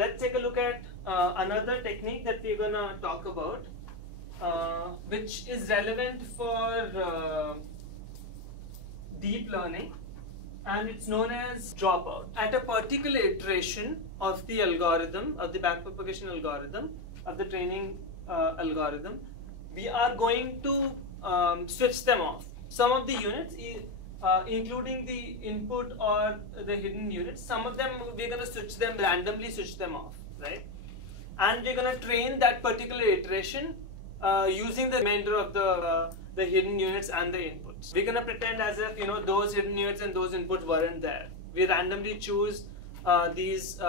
let's take a look at another technique that we're gonna talk about, which is relevant for deep learning, and it's known as dropout. At a particular iteration of the algorithm, of the backpropagation algorithm, of the training algorithm, we are going to switch them off. Some of the units, including the input or the hidden units, some of them we're going to switch them, randomly switch them off, right? And we're going to train that particular iteration using the remainder of the hidden units and the inputs. We're going to pretend as if, you know, those hidden units and those inputs weren't there. We randomly choose these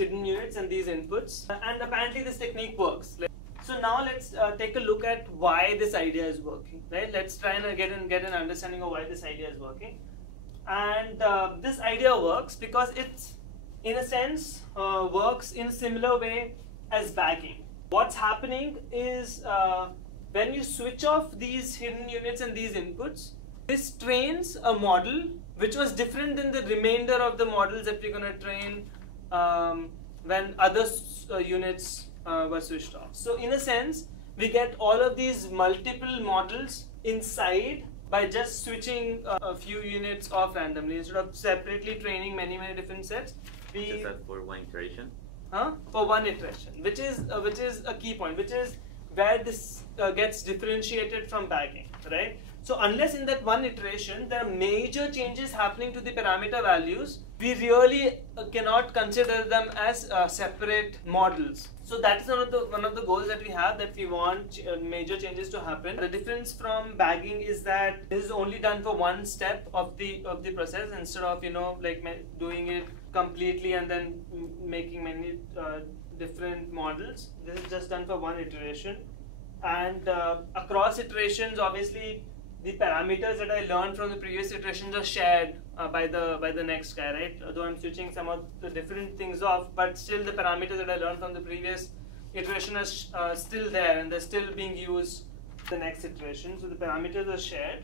hidden units and these inputs, and apparently this technique works. So now let's take a look at why this idea is working, right? Let's try and get an understanding of why this idea is working. And this idea works because it's, in a sense, works in a similar way as bagging. What's happening is when you switch off these hidden units and these inputs, this trains a model which was different than the remainder of the models that we're going to train when other units were switched off. So in a sense, we get all of these multiple models inside by just switching a few units off randomly. Instead of separately training many different sets, we... Is that for one iteration? For one iteration, which is a key point, which is where this gets differentiated from bagging, right? So unless in that one iteration there are major changes happening to the parameter values, we really cannot consider them as separate models. So that is one of the goals that we have, that we want major changes to happen. The difference from bagging is that this is only done for one step of the process, instead of, you know, like doing it completely and then making many different models. This is just done for one iteration, and across iterations, obviously, the parameters that I learned from the previous iterations are shared by the next guy, right? Although I'm switching some of the different things off, but still the parameters that I learned from the previous iteration are still there, and they're still being used the next iteration. So the parameters are shared.